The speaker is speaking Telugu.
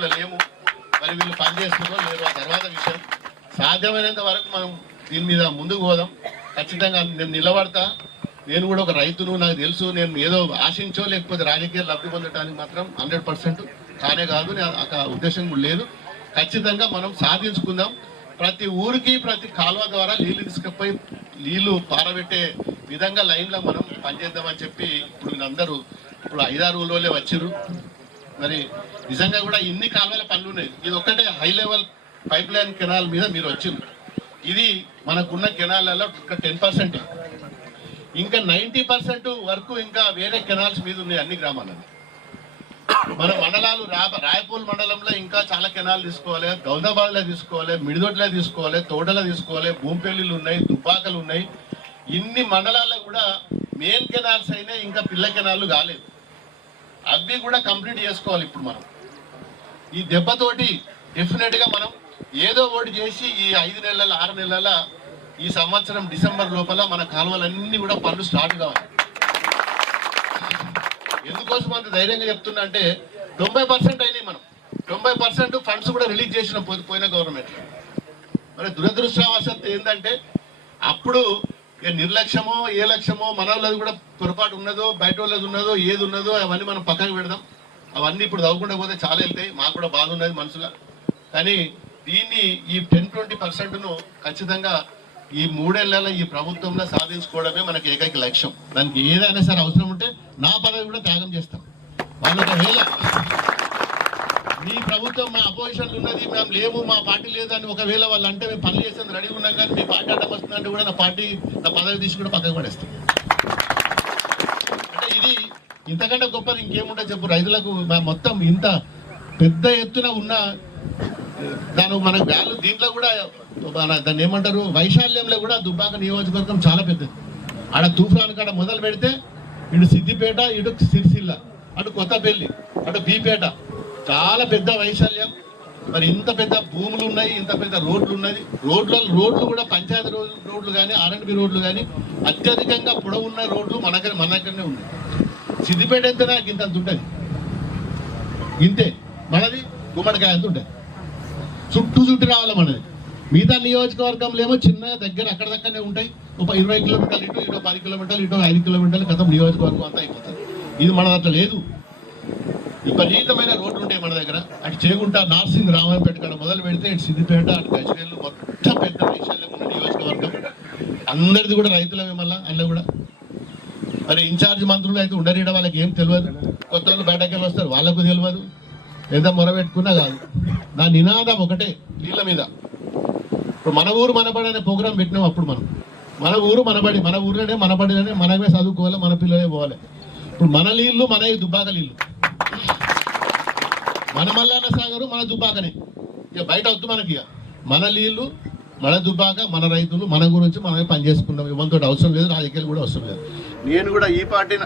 అధికారంలో లేము. మరి వీళ్ళు పనిచేస్తున్నారో లేరు ఆ తర్వాత విషయం. సాధ్యమైనంత వరకు మనం దీని మీద ముందుకు పోదాం. ఖచ్చితంగా నేను నిలబడతా. నేను కూడా ఒక రైతును నాకు తెలుసు నేను ఏదో ఆశించో లేకపోతే రాజకీయ లబ్ధి పొందడానికి మాత్రం హండ్రెడ్ పర్సెంట్ కానే కాదు నేను ఆ ఉద్దేశం కూడా లేదు. ఖచ్చితంగా మనం సాధించుకుందాం. ప్రతి ఊరికి ప్రతి కాలువ ద్వారా నీళ్ళు తీసుకుపోయి నీళ్ళు పారబెట్టే విధంగా లైన్లో మనం పనిచేద్దామని చెప్పి ఇప్పుడు అందరూ ఇప్పుడు ఐదారు ఊళ్ళోనే వచ్చారు మరి నిజంగా కూడా ఇన్ని కాలువల పనులు ఉన్నాయి. ఇది ఒక్కటే high level pipeline canal మీద మీరు వచ్చింది ఇది మనకున్న కెనాల్లలో ఒక టెన్ పర్సెంట్ ఇంకా నైంటీ పర్సెంట్ వరకు ఇంకా వేరే కెనాల్స్ మీద ఉన్నాయి అన్ని గ్రామాలలో. మన మండలాలు రా రాయపూల్ మండలంలో ఇంకా చాలా కెనాల్ తీసుకోవాలి గౌదాబాద్లో తీసుకోవాలి మిడిదొడ్లో తీసుకోవాలి తోటలో తీసుకోవాలి భూంపెల్లిలు ఉన్నాయి దుబ్బాకలు ఉన్నాయి. ఇన్ని మండలాల్లో కూడా మెయిన్ కెనాల్స్ అయినా ఇంకా పిల్ల కెనాల్ కాలేదు. అవి కూడా కంప్లీట్ చేసుకోవాలి ఇప్పుడు మనం. ఈ దెబ్బతోటి డెఫినెట్గా మనం ఏదో ఒకటి చేసి ఈ ఐదు నెలల ఆరు నెలల ఈ సంవత్సరం డిసెంబర్ లోపల మన కాలువలన్నీ కూడా పనులు స్టార్ట్ కావాలి. ఎందుకోసం అంత ధైర్యంగా చెప్తున్నా అంటే తొంభై పర్సెంట్ అయినాయి మనం. తొంభై పర్సెంట్ ఫండ్స్ కూడా రిలీజ్ చేసిన పోయిన గవర్నమెంట్. మరి దురదృష్టవశాత్తు ఏంటంటే అప్పుడు ఇక నిర్లక్ష్యమో ఏ లక్ష్యమో మన వాళ్ళది కూడా పొరపాటు ఉన్నదో బయట వాళ్ళది ఉన్నదో ఏది ఉన్నదో అవన్నీ మనం పక్కకు పెడదాం. అవన్నీ ఇప్పుడు తవ్వకుండా పోతే చాలా వెళ్తాయి. మాకు కూడా బాధ ఉన్నది మనసులో. కానీ దీన్ని ఈ టెన్ ట్వంటీ పర్సెంట్ను ఖచ్చితంగా ఈ మూడేళ్ళలో ఈ ప్రభుత్వంలో సాధించుకోవడమే మనకి ఏకైక లక్ష్యం. దానికి ఏదైనా సరే అవసరం ఉంటే నా పదవి కూడా త్యాగం చేస్తాం. వాళ్ళు ఒకవేళ ప్రభుత్వం మా అపోజిషన్ ఉన్నది మేము లేము మా పార్టీ లేదని ఒకవేళ వాళ్ళు అంటే మేము పనులు చేసేది రెడీ ఉన్నాం కానీ మీ పార్టీ అడ్డం వస్తుందంటే కూడా నా పార్టీ నా పదవి తీసి కూడా పక్కకు పడేస్తాం అంటే ఇది ఇంతకంటే గొప్పది ఇంకేముంటుంది చెప్పు రైతులకు మొత్తం ఇంత పెద్ద ఎత్తున ఉన్న దాని మన వాల్యూ దీంట్లో కూడా మన దాన్ని ఏమంటారు వైశాల్యంలో కూడా దుబ్బాక నియోజకవర్గం చాలా పెద్దది. ఆడ తూఫాన్ కాడ మొదలు పెడితే ఇటు సిద్దిపేట ఇటు సిరిసిల్ల అటు కొత్తపల్లి అటు బీపేట చాలా పెద్ద వైశాల్యం. మరి ఇంత పెద్ద భూములు ఉన్నాయి ఇంత పెద్ద రోడ్లు ఉన్నది. రోడ్ల రోడ్లు కూడా పంచాయతీ రోడ్లు రోడ్లు కానీ ఆర్ఎండ్బి రోడ్లు కానీ అత్యధికంగా పొడవున్న రోడ్లు మన దగ్గర మన దగ్గరనే ఉన్నాయి. సిద్దిపేట ఎంత నాకు ఇంత ఉంటుంది. ఇంతే. మనది గుమ్మడికాయ అంత ఉంటుంది. చుట్టూ చుట్టూ రావాలి మనది. మిగతా నియోజకవర్గంలో ఏమో చిన్న దగ్గర అక్కడ దగ్గరనే ఉంటాయి. ఒక ఇరవై కిలోమీటర్లు ఇటు ఇటు పది కిలోమీటర్లు ఇటు ఐదు కిలోమీటర్లు గతం నియోజకవర్గం అంతా అయిపోతుంది. ఇది మన అట్లా లేదు. విపరీతమైన రోడ్లు ఉంటాయి మన దగ్గర. అటు చేగుంట నార్సింగ్ రామాయపేట కాడ మొదలు పెడితే ఇటు సిద్దిపేట అటు గజ్వేల్ మొత్తం పెద్ద వైశాల్యం ఉన్న నియోజకవర్గం. అందరిది కూడా రైతులవే మళ్ళా అందులో కూడా. మరి ఇన్ఛార్జ్ మంత్రులు అయితే ఉండరీడ వాళ్ళకి ఏం తెలియదు. కొత్త వాళ్ళు బయటకెళ్ళి వస్తారు వాళ్ళకు తెలియదు. ఎంత మొరబెట్టుకున్నా కాదు. నా నినాదం ఒకటే నీళ్ళ మీద. ఇప్పుడు మన ఊరు మనబడి అనే ప్రోగ్రాం పెట్టినాం అప్పుడు మనం. మన ఊరు మనబడి మన ఊరిలోనే మనబడిలోనే మనమే చదువుకోవాలి మన పిల్లలే పోవాలి. ఇప్పుడు మన నీళ్ళు మన దుబ్బాక నీళ్ళు. మన మల్లన్న సాగరు మన దుబ్బాకనే ఇక బయట వద్దు మనకి ఇక. మన నీళ్ళు మన దుబ్బాక మన రైతులు మన గురించి మనమే పని చేసుకుందాం. ఇవ్వంతో అవసరం లేదు రాజకీయాలు కూడా అవసరం లేదు. నేను కూడా ఈ పార్టీ